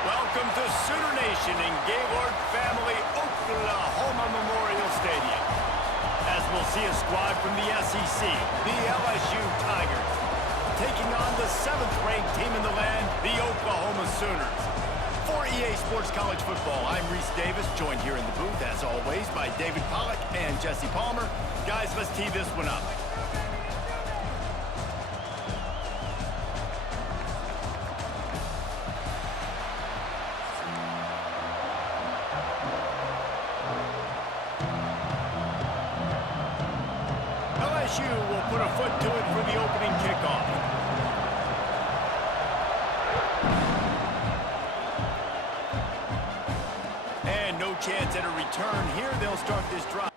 Welcome to Sooner Nation in Gaylord Family Oklahoma Memorial Stadium. As we'll see a squad from the SEC, the LSU Tigers, taking on the 7th-ranked team in the land, the Oklahoma Sooners. For EA Sports College Football, I'm Reese Davis, joined here in the booth, as always, by David Pollack and Jesse Palmer. Guys, let's tee this one up. LSU will put a foot to it for the opening kickoff. And no chance at a return here. They'll start this drive.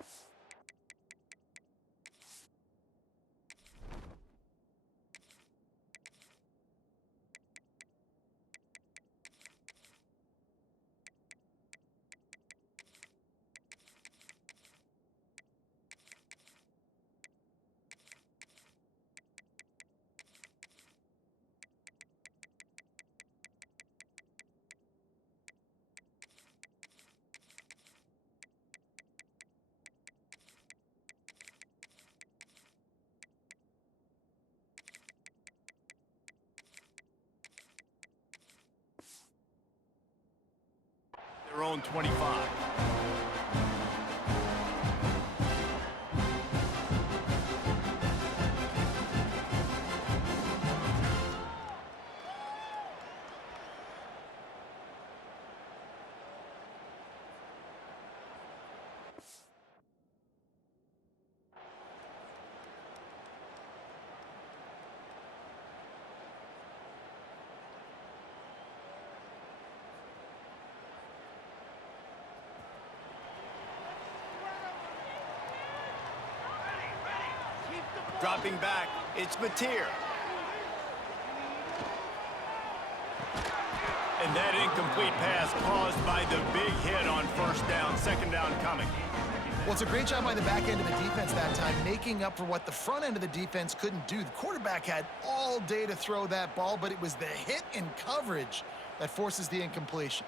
Their own 25. Dropping back, it's Mateer. And that incomplete pass caused by the big hit on first down, second down coming. Well, it's a great job by the back end of the defense that time, making up for what the front end of the defense couldn't do. The quarterback had all day to throw that ball, but it was the hit in coverage that forces the incompletion.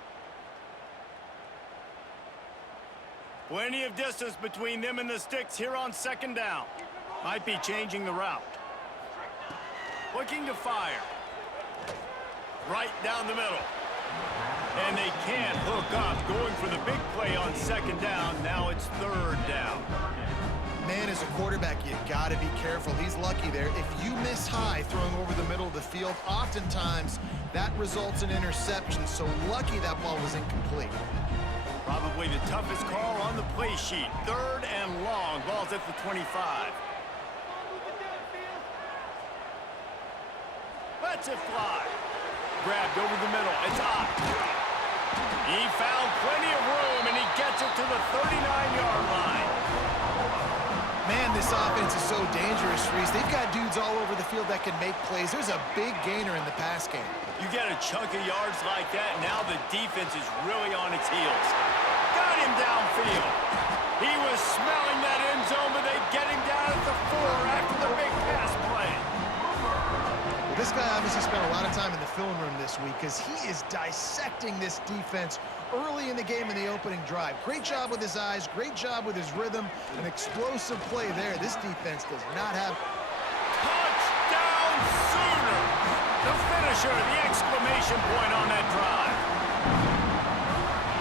Plenty of distance between them and the sticks here on second down. Might be changing the route. Looking to fire. Right down the middle. And they can't hook up, going for the big play on second down. Now it's third down. Man, as a quarterback, you got to be careful. He's lucky there. If you miss high throwing over the middle of the field, oftentimes that results in interception. So lucky that ball was incomplete. Probably the toughest call on the play sheet. Third and long. Ball's at the 25. Lets it fly. Grabbed over the middle. It's up. He found plenty of room, and he gets it to the 39-yard line. Man, this offense is so dangerous, Reese. They've got dudes all over the field that can make plays. There's a big gainer in the pass game. You get a chunk of yards like that, now the defense is really on its heels. Got him downfield. He was smelling that end zone, but they get him down at the 4 after the big pass play. This guy obviously spent a lot of time in the film room this week because he is dissecting this defense early in the game in the opening drive. Great job with his eyes, great job with his rhythm, an explosive play there. This defense does not have... Touchdown Sooners! The finisher, the exclamation point on that drive.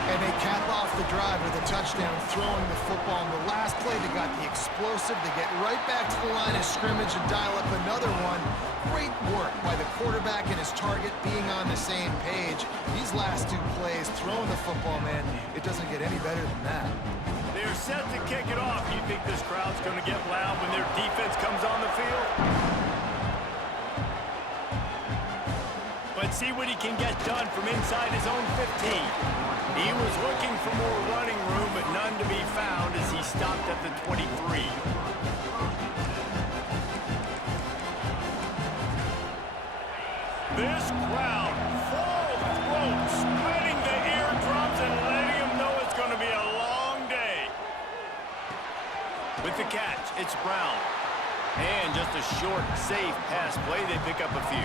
And they cap off the drive with a touchdown, throwing the football. In the last play, they got the explosive. They get right back to the line of scrimmage and dial up another one. Great work by the quarterback and his target being on the same page. These last two plays, throwing the football, man, it doesn't get any better than that. They're set to kick it off. You think this crowd's going to get loud when their defense comes on the field? Let's see what he can get done from inside his own 15. He was looking for more running room, but none to be found as he stopped at the 23. This crowd, full throat, splitting the eardrums and letting them know it's going to be a long day. With the catch, it's Brown. And just a short, safe pass play, they pick up a few.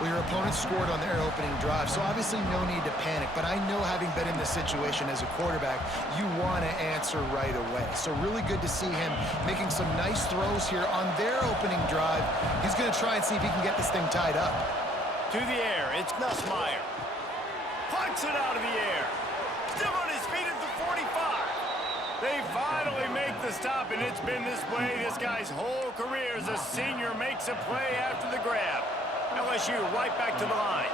Well, your opponent scored on their opening drive, so obviously no need to panic. But I know, having been in this situation as a quarterback, you want to answer right away. So really good to see him making some nice throws here on their opening drive. He's going to try and see if he can get this thing tied up. To the air, it's Nussmeier. Punts it out of the air. Still on his feet at the 45. They finally make the stop, and it's been this way this guy's whole career as a senior makes a play after the grab. LSU right back to the line.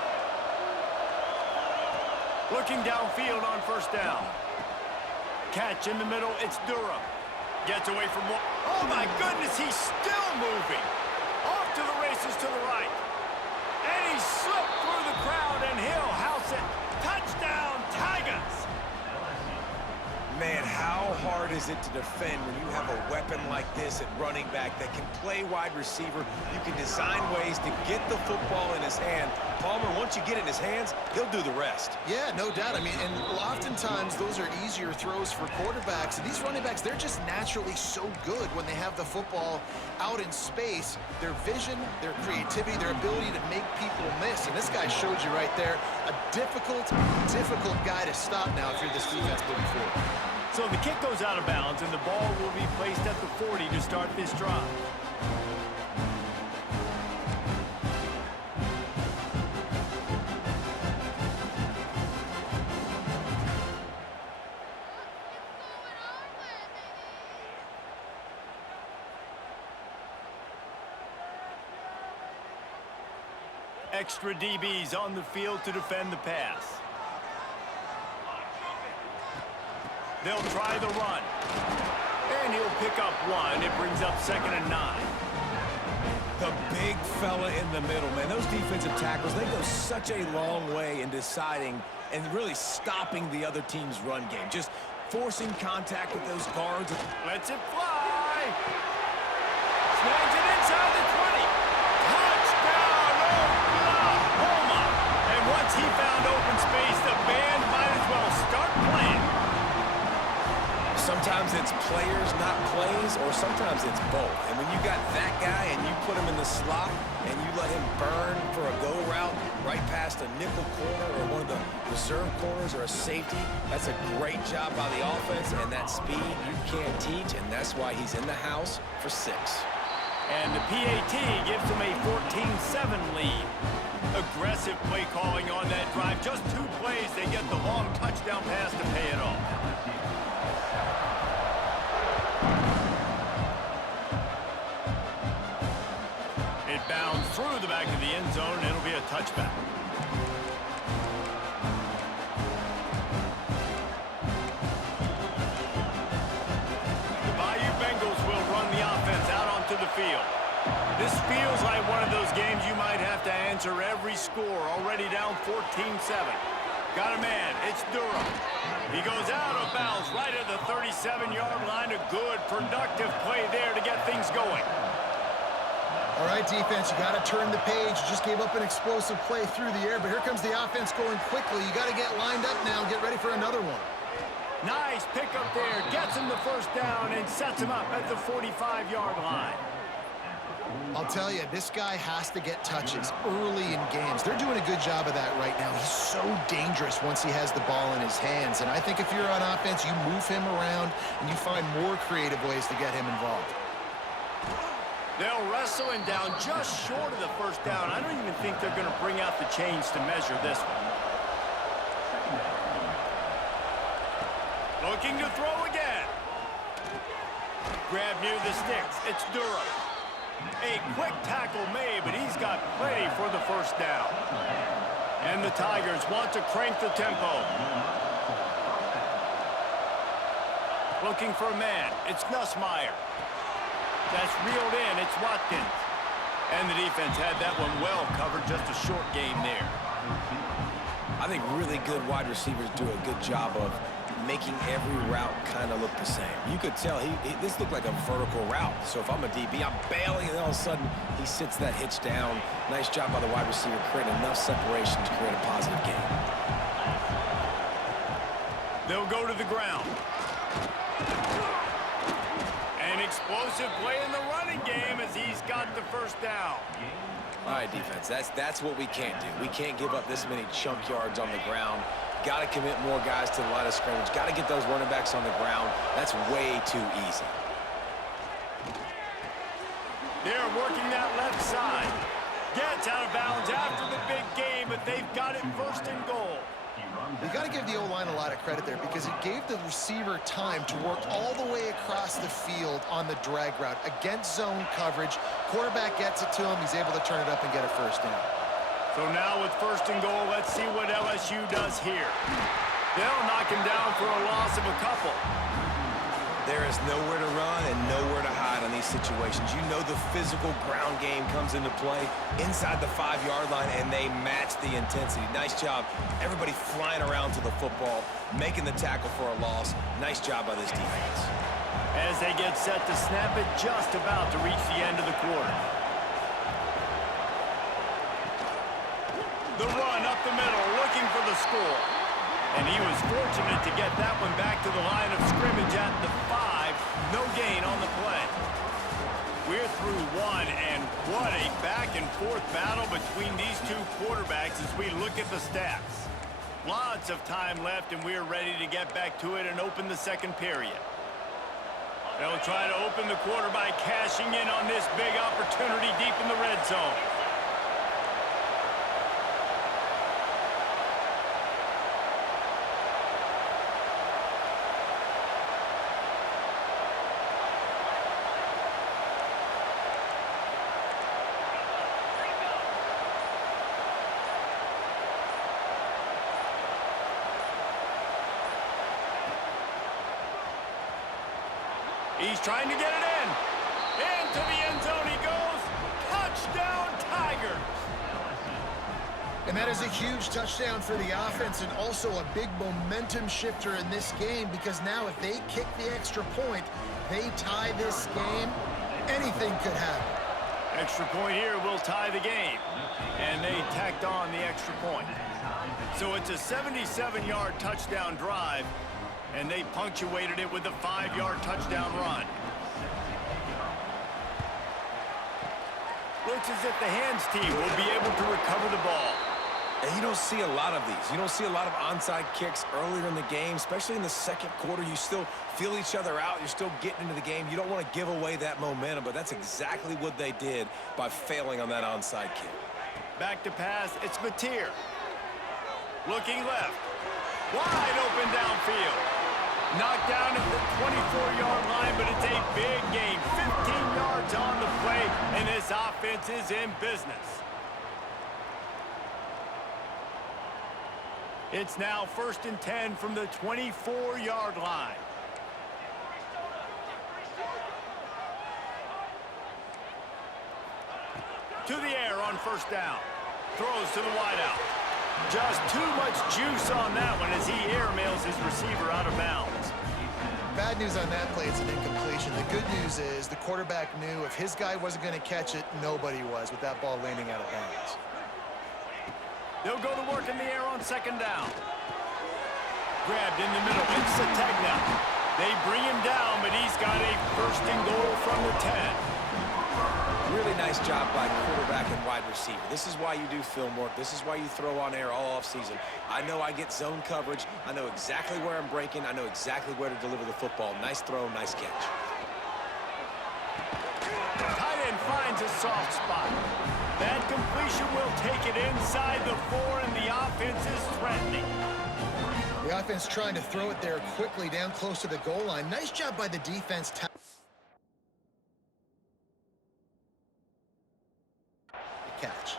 Looking downfield on first down. Catch in the middle, it's Durham. Gets away from one. Oh my goodness, he's still moving. Off to the races to the right. And he slipped through the crowd, and he'll house it. Touchdown, Tigers! Man, how hard is it to defend when you have a weapon like this at running back that can play wide receiver? You can design ways to get the football in his hand. Palmer, once you get it in his hands, he'll do the rest. Yeah, no doubt. I mean, and oftentimes those are easier throws for quarterbacks. And these running backs, they're just naturally so good when they have the football out in space. Their vision, their creativity, their ability to make people miss. And this guy showed you right there, a difficult guy to stop now if you're this defense moving forward. So the kick goes out of bounds, and the ball will be placed at the 40 to start this drive. Extra DBs on the field to defend the pass. They'll try the run. And he'll pick up one. It brings up 2nd and 9. The big fella in the middle, man. Those defensive tackles, they go such a long way in deciding and really stopping the other team's run game. Just forcing contact with those guards. Lets it fly. Snags it inside the 20. Touchdown, Oklahoma. And once he found open space, the band might as well start playing. Sometimes it's players, not plays, or sometimes it's both. And when you got that guy and you put him in the slot and you let him burn for a go route right past a nickel corner or one of the reserve corners or a safety, that's a great job by the offense. And that speed you can't teach, and that's why he's in the house for 6. And the PAT gives him a 14-7 lead. Aggressive play calling on that drive. Just 2 plays, they get the long touchdown pass to pay it off. It bounds through the back of the end zone, and it'll be a touchback. The Bayou Bengals will run the offense out onto the field. This feels like one of those games you might have to answer every score. Already down 14-7. Got a man. It's Durham. He goes out of bounds right at the 37-yard line. A good, productive play there to get things going. All right, defense, you got to turn the page. You just gave up an explosive play through the air, but here comes the offense going quickly. You got to get lined up now and get ready for another one. Nice pickup there. Gets him the first down and sets him up at the 45-yard line. I'll tell you, this guy has to get touches early in games. They're doing a good job of that right now. He's so dangerous once he has the ball in his hands. And I think if you're on offense, you move him around and you find more creative ways to get him involved. They'll wrestle him down just short of the first down. I don't even think they're going to bring out the chains to measure this one. Looking to throw again. Grab near the sticks. It's Durham. A quick tackle made, but he's got plenty for the first down. And the Tigers want to crank the tempo. Looking for a man. It's Nussmeier. That's reeled in. It's Watkins. And the defense had that one well covered. Just a short game there. I think really good wide receivers do a good job of making every route kind of look the same. You could tell this looked like a vertical route. So if I'm a DB, I'm bailing, and all of a sudden he sits that hitch down. Nice job by the wide receiver, creating enough separation to create a positive gain. They'll go to the ground. An explosive play in the running game as he's got the first down. All right, defense, that's what we can't do. We can't give up this many chunk yards on the ground. Got to commit more guys to the line of scrimmage. Got to get those running backs on the ground. That's way too easy. They're working that left side. Gets out of bounds after the big game, but they've got it first and goal. You got to give the O-line a lot of credit there because it gave the receiver time to work all the way across the field on the drag route against zone coverage. Quarterback gets it to him. He's able to turn it up and get a first down. So now with first and goal, let's see what LSU does here. They'll knock him down for a loss of a couple. There is nowhere to run and nowhere to hide on these situations. You know the physical ground game comes into play inside the 5-yard line, and they match the intensity. Nice job. Everybody flying around to the football, making the tackle for a loss. Nice job by this defense. As they get set to snap it, just about to reach the end of the quarter. The run up the middle, looking for the score. And he was fortunate to get that one back to the line of scrimmage at the 5. No gain on the play. We're through one, and what a back-and-forth battle between these two quarterbacks as we look at the stats. Lots of time left, and we're ready to get back to it and open the second period. They'll try to open the quarter by cashing in on this big opportunity deep in the red zone. He's trying to get it in. Into the end zone he goes. Touchdown, Tigers. And that is a huge touchdown for the offense and also a big momentum shifter in this game because now if they kick the extra point, they tie this game, anything could happen. Extra point here will tie the game. And they tacked on the extra point. So it's a 77-yard touchdown drive. And they punctuated it with a 5-yard touchdown run. Looks as if the hands team will be able to recover the ball. And you don't see a lot of these. You don't see a lot of onside kicks earlier in the game, especially in the second quarter. You still feel each other out. You're still getting into the game. You don't want to give away that momentum, but that's exactly what they did by failing on that onside kick. Back to pass, it's Mateer. Looking left. Wide open downfield. Knocked down at the 24-yard line, but it's a big game. 15 yards on the play, and this offense is in business. It's now 1st and 10 from the 24-yard line. To the air on first down. Throws to the wideout. Just too much juice on that one as he airmails his receiver out of bounds. Bad news on that play, it's an incompletion. The good news is the quarterback knew if his guy wasn't going to catch it, nobody was with that ball landing out of bounds. They'll go to work in the air on second down. Grabbed in the middle, it's Sategna. They bring him down, but he's got a first and goal from the 10. Really nice job by quarterback and wide receiver. This is why you do film work. This is why you throw on air all offseason. I know I get zone coverage. I know exactly where I'm breaking. I know exactly where to deliver the football. Nice throw, nice catch. Tight end finds a soft spot. That completion will take it inside the 4, and the offense is threatening. The offense trying to throw it there quickly down close to the goal line. Nice job by the defense. Catch.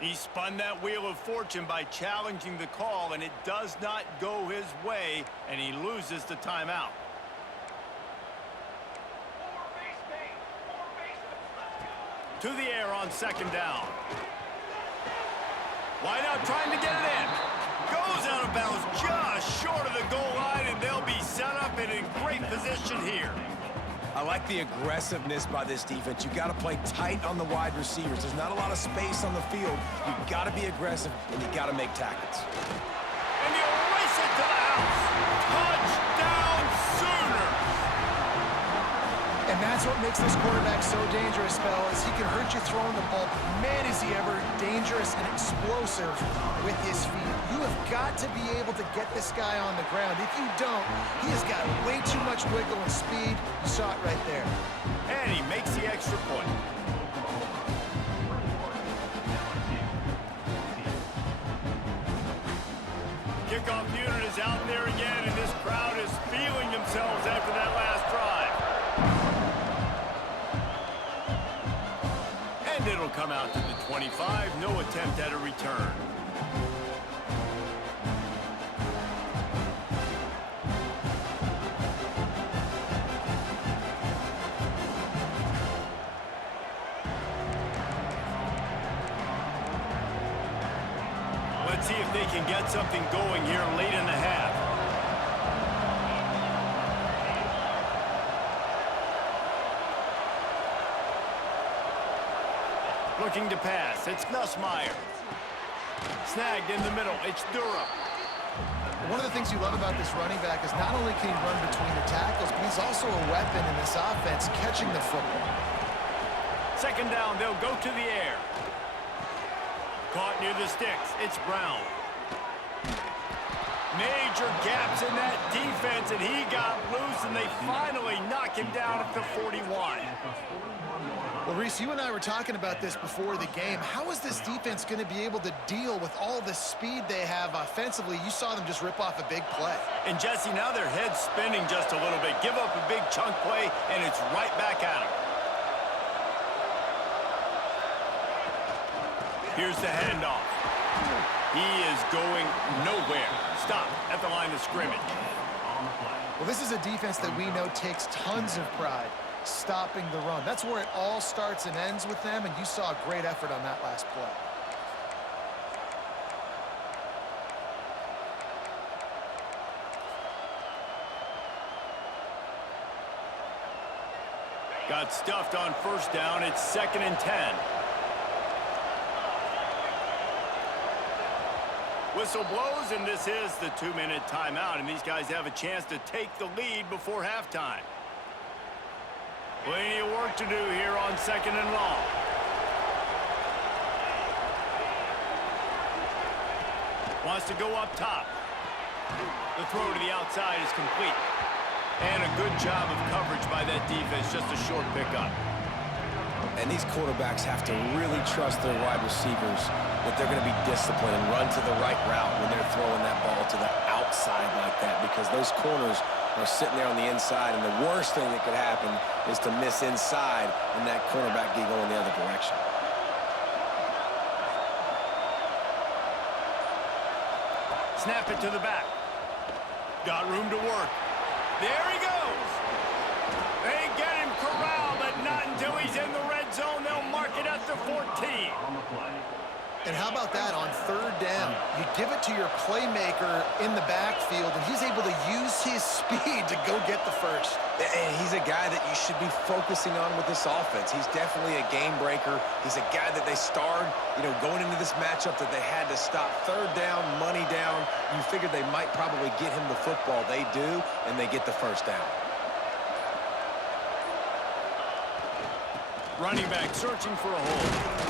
He spun that wheel of fortune by challenging the call, and it does not go his way, and he loses the timeout. To the air on second down. Wideout trying to get it in. Goes out of bounds just short of the goal line, and they'll be set up and in great position here. I like the aggressiveness by this defense. You got to play tight on the wide receivers. There's not a lot of space on the field. You got to be aggressive, and you got to make tackles. and he'll race it to the house. Touchdown Sooners! And that's what makes this quarterback so dangerous, fellas. He can hurt you throwing the ball, but man, is he ever dangerous and explosive with his feet. You have got to be able to get this guy on the ground. If you don't, he has got way too much wiggle and speed. You saw it right there. And he makes the extra point. Kickoff unit is out there again, and this crowd is feeling themselves after that last drive. And it'll come out to the 25. No attempt at a return. Let's see if they can get something going here late in the half. Looking to pass. It's Nussmeier. Snagged in the middle. It's Durham. One of the things you love about this running back is not only can he run between the tackles, but he's also a weapon in this offense, catching the football. Second down, they'll go to the air. Caught near the sticks. It's Brown. Major gaps in that defense, and he got loose, and they finally knock him down at the 41. Well, Reese, you and I were talking about this before the game. How is this defense going to be able to deal with all the speed they have offensively? You saw them just rip off a big play. And, Jesse, now their head's spinning just a little bit. Give up a big chunk play, and it's right back at them. Here's the handoff. He is going nowhere. Stop at the line of scrimmage. Well, this is a defense that we know takes tons of pride stopping the run. That's where it all starts and ends with them, and you saw a great effort on that last play. Got stuffed on first down. It's 2nd and 10. Whistle blows, and this is the 2-minute timeout, and these guys have a chance to take the lead before halftime. Plenty of work to do here on 2nd and long. Wants to go up top. The throw to the outside is complete. And a good job of coverage by that defense, just a short pickup. And these quarterbacks have to really trust their wide receivers that they're going to be disciplined and run to the right route when they're throwing that ball to the outside like that, because those corners are sitting there on the inside, and the worst thing that could happen is to miss inside and that cornerback get going the other direction. Snap it to the back. Got room to work. There he goes. They get him corralled, but not until he's in the red zone. They'll mark it at the 14. And how about that on 3rd down? You give it to your playmaker in the backfield, and he's able to use his speed to go get the first. And he's a guy that you should be focusing on with this offense. He's definitely a game breaker. He's a guy that they starred, going into this matchup that they had to stop. 3rd down, money down. You figured they might probably get him the football. They do, and they get the first down. Running back searching for a hole.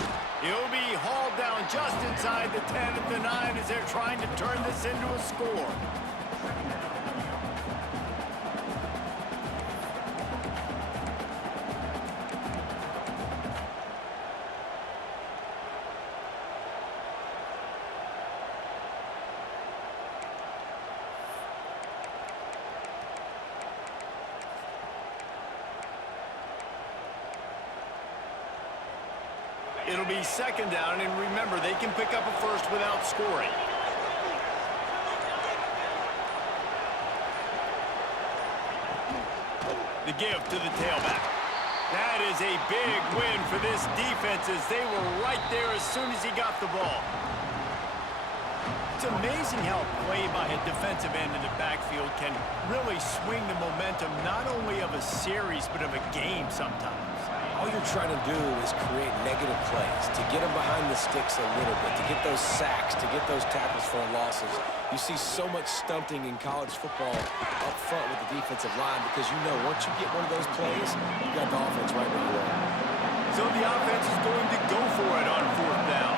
He'll be hauled down just inside the 10 at the 9 as they're trying to turn this into a score. It'll be 2nd down, and remember, they can pick up a first without scoring. The give to the tailback. That is a big win for this defense as they were right there as soon as he got the ball. It's amazing how play by a defensive end in the backfield can really swing the momentum not only of a series but of a game sometimes. all you're trying to do is create negative plays, to get them behind the sticks a little bit, to get those sacks, to get those tackles for losses. You see so much stunting in college football up front with the defensive line because you know once you get one of those plays, you got the offense right where you are. So the offense is going to go for it on 4th down.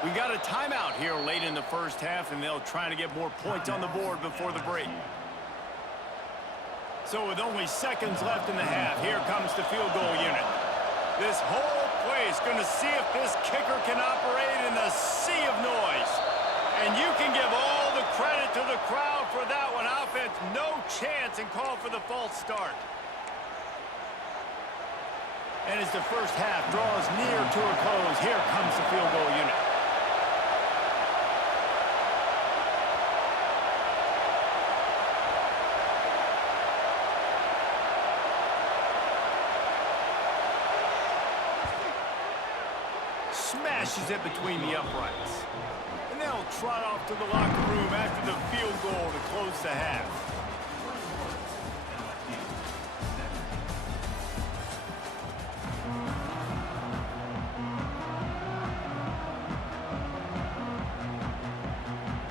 We got a timeout here late in the first half, and they'll try to get more points on the board before the break. So with only seconds left in the half, here comes the field goal unit. This whole place going to see if this kicker can operate in a sea of noise. And you can give all the credit to the crowd for that one. Offense, no chance, and call for the false start. And as the first half draws near to a close, here comes the field goal unit. Smashes it between the uprights. And they'll trot off to the locker room after the field goal to close the half.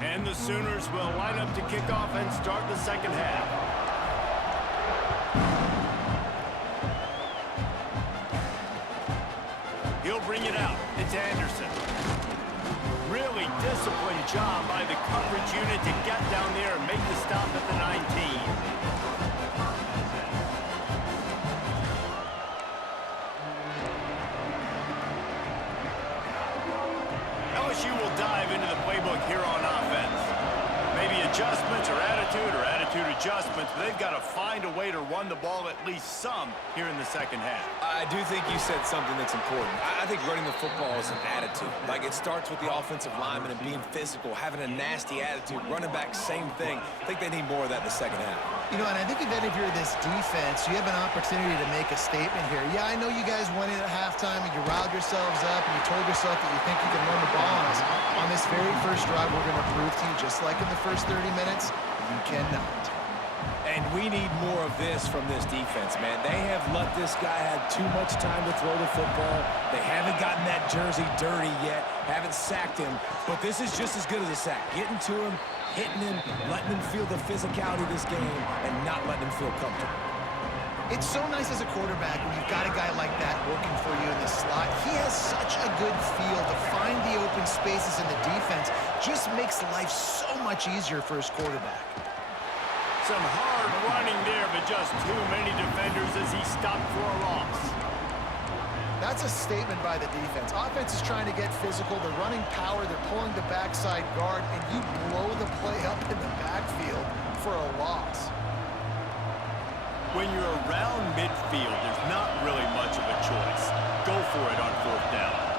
And the Sooners will line up to kick off and start the second half. He'll bring it out. It's Anderson. Really disciplined job by the coverage unit to get down there and make the stop at the 19. LSU will dive into the playbook here on offense. Maybe adjustments or attitude adjustments, but they've got to find a way to run the ball at least some here in the second half. I do think you said something that's important. I think running the football is an attitude. Like, it starts with the offensive lineman and being physical, having a nasty attitude. Running back, same thing. I think they need more of that in the second half. You know, and I think that if you're this defense, you have an opportunity to make a statement here. Yeah, I know you guys went in at halftime and you riled yourselves up and you told yourself that you think you can run the ball on us. On this very first drive, we're going to prove to you, just like in the first 30 minutes, you cannot. And we need more of this from this defense, man. They have let this guy have too much time to throw the football. They haven't gotten that jersey dirty yet, haven't sacked him. But this is just as good as a sack. Getting to him, hitting him, letting him feel the physicality of this game, and not letting him feel comfortable. It's so nice as a quarterback when you've got a guy like that working for you in the slot. He has such a good feel to find the open spaces in the defense. Just makes life so much easier for his quarterback. Some hard running there, but just too many defenders as he stopped for a loss. That's a statement by the defense. Offense is trying to get physical. They're running power. They're pulling the backside guard, and you blow the play up in the backfield for a loss. When you're around midfield, there's not really much of a choice. Go for it on 4th down.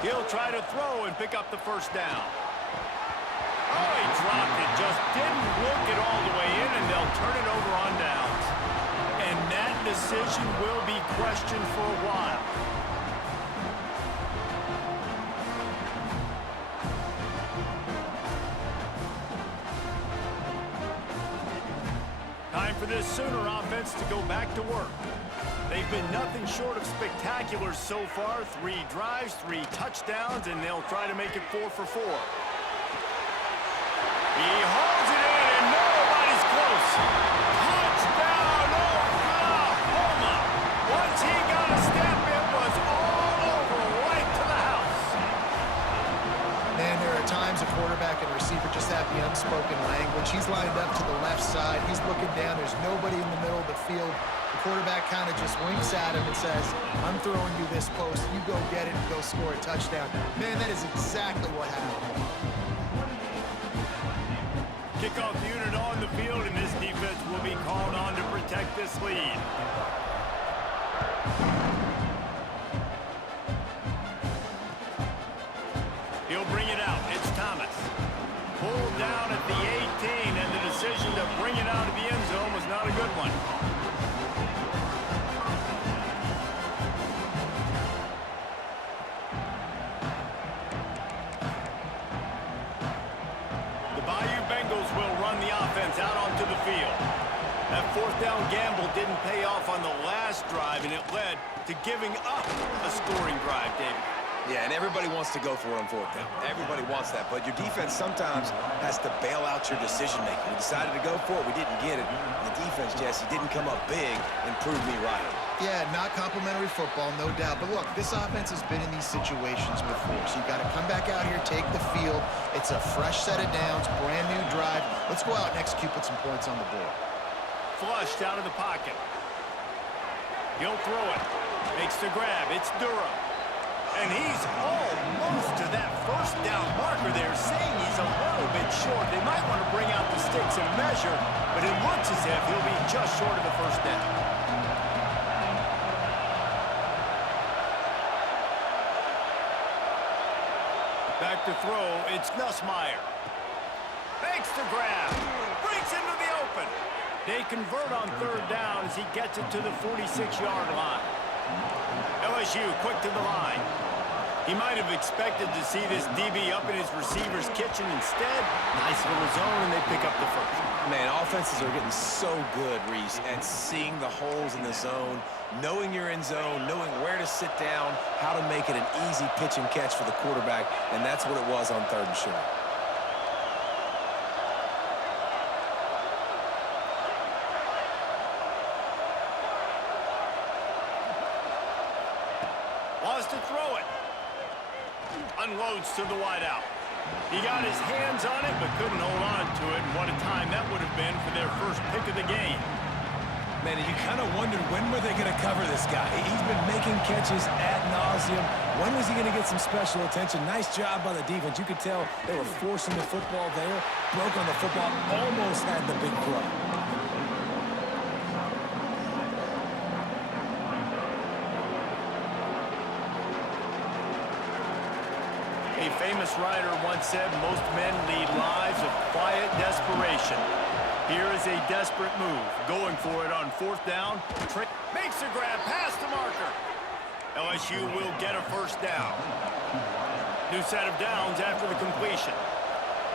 He'll try to throw and pick up the first down. Oh, he dropped it. Just didn't look it all the way in, and they'll turn it over on downs. And that decision will be questioned for a while. Time for this Sooner offense to go back to work. They've been nothing short of spectacular so far. 3 drives, 3 touchdowns, and they'll try to make it 4 for 4. He holds it in, and nobody's close. Touchdown, Oklahoma! Once he got a step, it was all over, right to the house. Man, there are times a quarterback and a receiver just have the unspoken language. He's lined up to the left side. He's looking down. There's nobody in the middle of the field. The quarterback kind of just winks at him and says, I'm throwing you this post. You go get it and go score a touchdown. Man, that is exactly what happened. Kickoff unit on the field, and this defense will be called on to protect this lead. He'll bring it out. It's Thomas. Pulled down at the 18, and the decision to bring it out of the end zone was not a good one. The Bayou Bengals will run the offense out onto the field. That fourth down gamble didn't pay off on the last drive, and it led to giving up a scoring drive, David. Yeah, and everybody wants to go for it on fourth down. Everybody wants that, but your defense sometimes has to bail out your decision-making. We decided to go for it. We didn't get it. And the defense, Jesse, didn't come up big and prove me right. Yeah, not complimentary football, no doubt. But look, this offense has been in these situations before, so you've got to come back out here, take the field. It's a fresh set of downs, brand new drive. Let's go out and execute, put some points on the board. Flushed out of the pocket. He'll throw it. Makes the grab. It's Durham. And he's almost to that first down marker there, saying he's a little bit short. They might want to bring out the sticks and measure, but it looks as if he'll be just short of the first down. Back to throw. It's Nussmeier. Makes the grab. Breaks into the open. They convert on third down as he gets it to the 46-yard line. LSU quick to the line. He might have expected to see this DB up in his receiver's kitchen. Instead, nice little zone, and they pick up the first. Man, offenses are getting so good, Reese, at seeing the holes in the zone, knowing you're in zone, knowing where to sit down, how to make it an easy pitch and catch for the quarterback, and that's what it was on third and short. Wants to throw it. Unloads to the wideout. He got his hands on it, but couldn't hold on to it. And what a time that would have been for their first pick of the game. Man, you kind of wondered when were they going to cover this guy. He's been making catches ad nauseum. When was he going to get some special attention? Nice job by the defense. You could tell they were forcing the football there. Broke on the football. Almost had the big play. A famous writer once said, most men lead lives of quiet desperation. Here is a desperate move. Going for it on fourth down. Makes a grab past the marker. LSU will get a first down. New set of downs after the completion.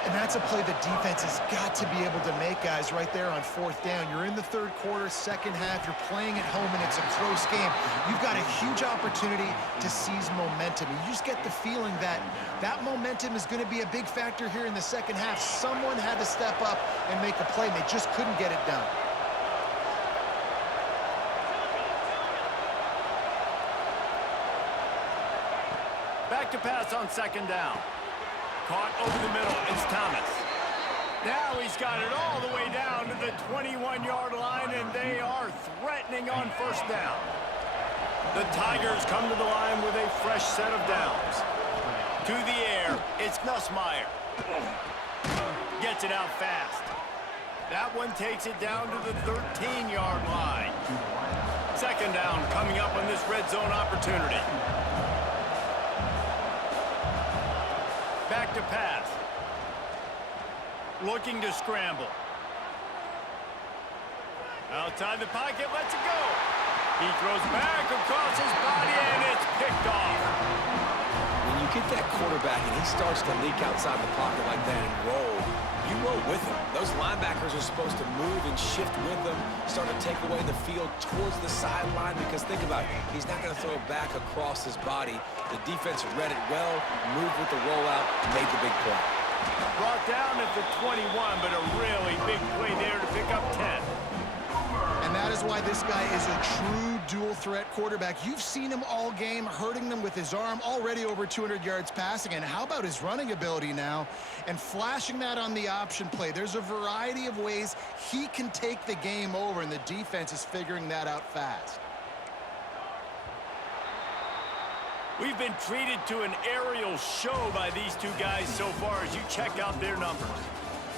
And that's a play the defense has got to be able to make, guys, right there on fourth down. You're in the third quarter, second half. You're playing at home, and it's a close game. You've got a huge opportunity to seize momentum. You just get the feeling that that momentum is going to be a big factor here in the second half. Someone had to step up and make a play, and they just couldn't get it done. Back to pass on second down. Caught over the middle. It's Thomas. Now he's got it all the way down to the 21-yard line, and they are threatening on first down. The Tigers come to the line with a fresh set of downs. To the air, it's Nussmeier. Gets it out fast. That one takes it down to the 13-yard line. Second down coming up on this red zone opportunity. Back to pass. Looking to scramble. Outside the pocket, lets it go. He throws back across his body, and it's picked off. When you get that quarterback and he starts to leak outside the pocket like that and roll, you roll with him. Those linebackers are supposed to move and shift with them, start to take away the field towards the sideline, because think about it, he's not going to throw it back across his body. The defense read it well, moved with the rollout, made the big play. Brought down at the 21, but a really big play there to pick up 10. And that is why this guy is a true dual-threat quarterback. You've seen him all game, hurting them with his arm, already over 200 yards passing. And how about his running ability now? And flashing that on the option play. There's a variety of ways he can take the game over, and the defense is figuring that out fast. We've been treated to an aerial show by these two guys so far as you check out their numbers.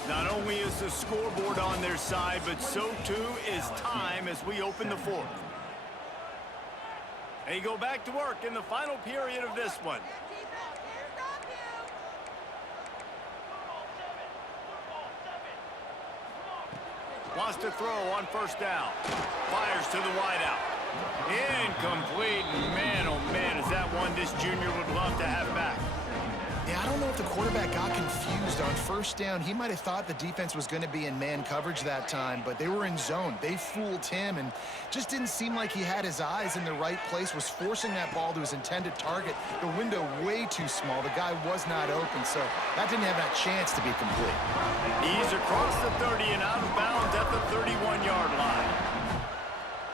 Not only is the scoreboard on their side, but so too is time as we open the fourth. They go back to work in the final period of this one. Wants to throw on first down. Fires to the wideout. Incomplete. Man, oh man, is that one this junior would love to have back. Yeah, I don't know if the quarterback got confused on first down. He might have thought the defense was going to be in man coverage that time, but they were in zone. They fooled him and just didn't seem like he had his eyes in the right place, was forcing that ball to his intended target. The window way too small. The guy was not open, so that didn't have that chance to be complete. He's across the 30 and out of bounds at the 31-yard line.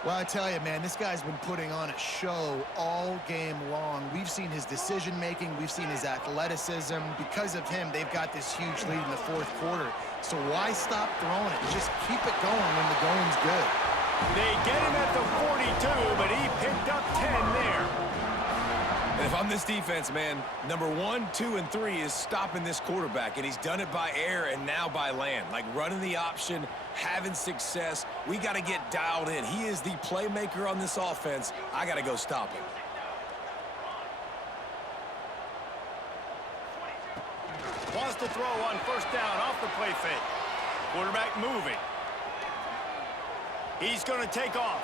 Well, I tell you, man, this guy's been putting on a show all game long. We've seen his decision-making. We've seen his athleticism. Because of him, they've got this huge lead in the fourth quarter. So why stop throwing it? Just keep it going when the going's good. They get him at the 42, but he picked up 10 there. And if I'm this defense, man, number 1, 2, and 3 is stopping this quarterback, and he's done it by air and now by land. Like running the option, having success. We got to get dialed in. He is the playmaker on this offense. I got to go stop him. Wants to throw on first down off the play fake. Quarterback moving. He's going to take off.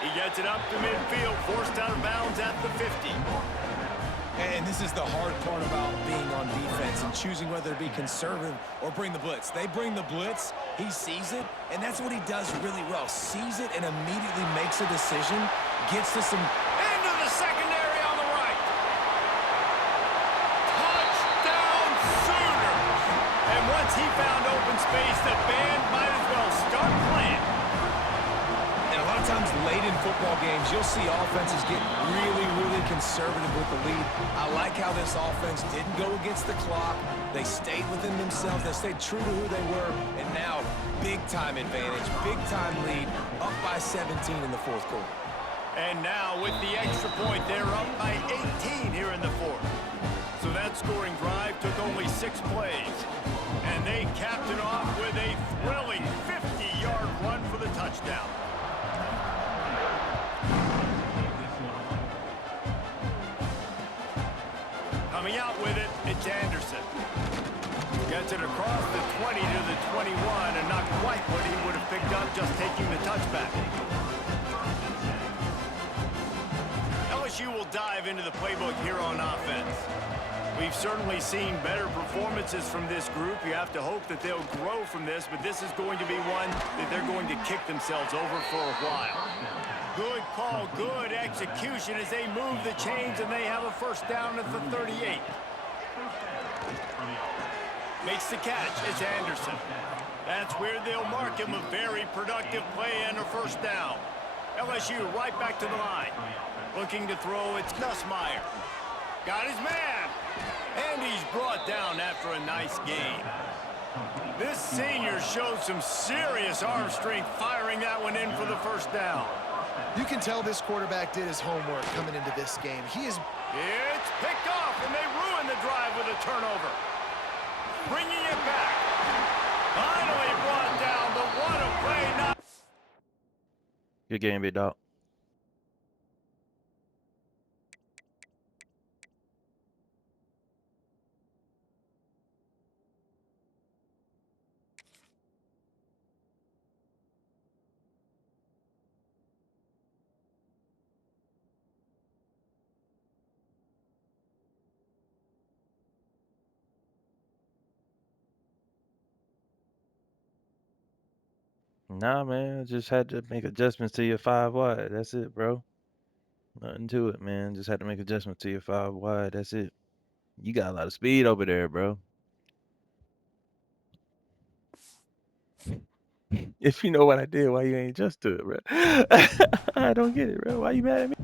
He gets it up to midfield, forced out of bounds at the 50. And this is the hard part about being on defense and choosing whether to be conservative or bring the blitz. They bring the blitz, he sees it, and that's what he does really well. Sees it and immediately makes a decision, gets to some... Into the secondary on the right. Touchdown Sooners! And once he found open space, the band might as well start playing. And a lot of times late in football games, you'll see offenses get really conservative with the lead. I like how this offense didn't go against the clock. They stayed within themselves. They stayed true to who they were. And now, big-time advantage, big-time lead, up by 17 in the fourth quarter. And now, with the extra point, they're up by 18 here in the fourth. So that scoring drive took only 6 plays. And they capped it off with a thrilling 50-yard run for the touchdown. Coming out with it, it's Anderson. Gets it across the 20 to the 21, and not quite what he would have picked up just taking the touchback. LSU will dive into the playbook here on offense. We've certainly seen better performances from this group. You have to hope that they'll grow from this, but this is going to be one that they're going to kick themselves over for a while. Good call, good execution as they move the chains, and they have a first down at the 38. Makes the catch, it's Anderson. That's where they'll mark him a very productive play and a first down. LSU right back to the line. Looking to throw, it's Nussmeier. Got his man. And he's brought down after a nice gain. This senior showed some serious arm strength firing that one in for the first down. You can tell this quarterback did his homework coming into this game. It's picked off, and they ruin the drive with a turnover. Bringing it back. Finally brought down, but what a play. Not Good game, big dog. Nah, man, just had to make adjustments to your 5 wide. That's it, bro. Nothing to it, man. Just had to make adjustments to your 5 wide. That's it. You got a lot of speed over there, bro. If you know what I did, why you ain't adjust to it, bro? I don't get it, bro. Why you mad at me?